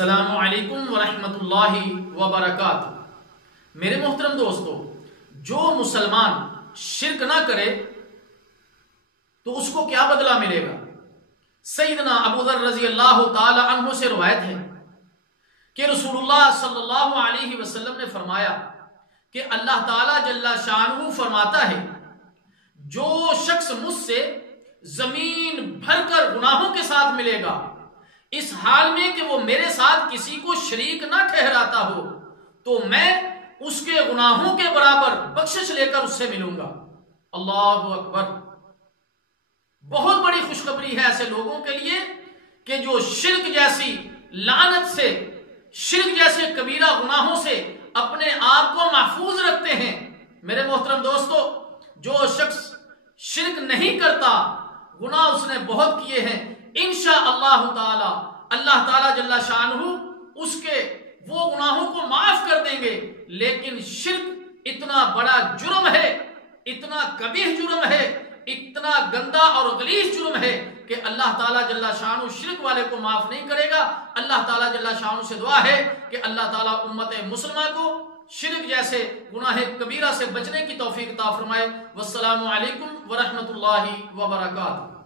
السلام علیکم ورحمۃ اللہ وبرکاتہ۔ میرے محترم دوستو، جو مسلمان شرک نہ کرے تو اس کو کیا بدلہ ملے گا؟ سیدنا ابو ذر رضی اللہ تعالی عنہ سے روایت ہے کہ رسول اللہ صلی اللہ علیہ وسلم نے فرمایا کہ اللہ تعالی جل شانہ فرماتا ہے، جو شخص مجھ سے زمین بھر کر گناہوں کے ساتھ ملے گا اس حال میں کہ وہ میرے ساتھ کسی کو شریک نہ ٹھہراتا ہو، تو میں اس کے گناہوں کے برابر بخشش لے کر اس سے ملوں گا۔ اللہ اکبر! بہت بڑی خوشخبری ہے ایسے لوگوں کے لیے کہ جو شرک جیسی لعنت سے، شرک جیسے کبیرہ گناہوں سے اپنے آپ کو محفوظ رکھتے ہیں۔ میرے محترم دوستو، جو شخص شرک نہیں کرتا، گناہ اس نے بہت کیے ہیں، انشاءاللہ تعالی اللہ تعالی جل شانہ اس کے وہ گناہوں کو معاف کر دیں گے۔ لیکن شرک اتنا بڑا جرم ہے، اتنا کبیح جرم ہے، اتنا گندا اور غلیظ جرم ہے کہ اللہ تعالیٰ جل شانہ شرک والے کو معاف نہیں کرے گا۔ اللہ تعالیٰ جل شانہ سے دعا ہے کہ اللہ تعالیٰ امت مسلمہ کو شرک جیسے گناہ کبیرہ سے بچنے کی توفیق عطا فرمائے۔ والسلام علیکم ورحمۃ اللہ وبرکاتہ۔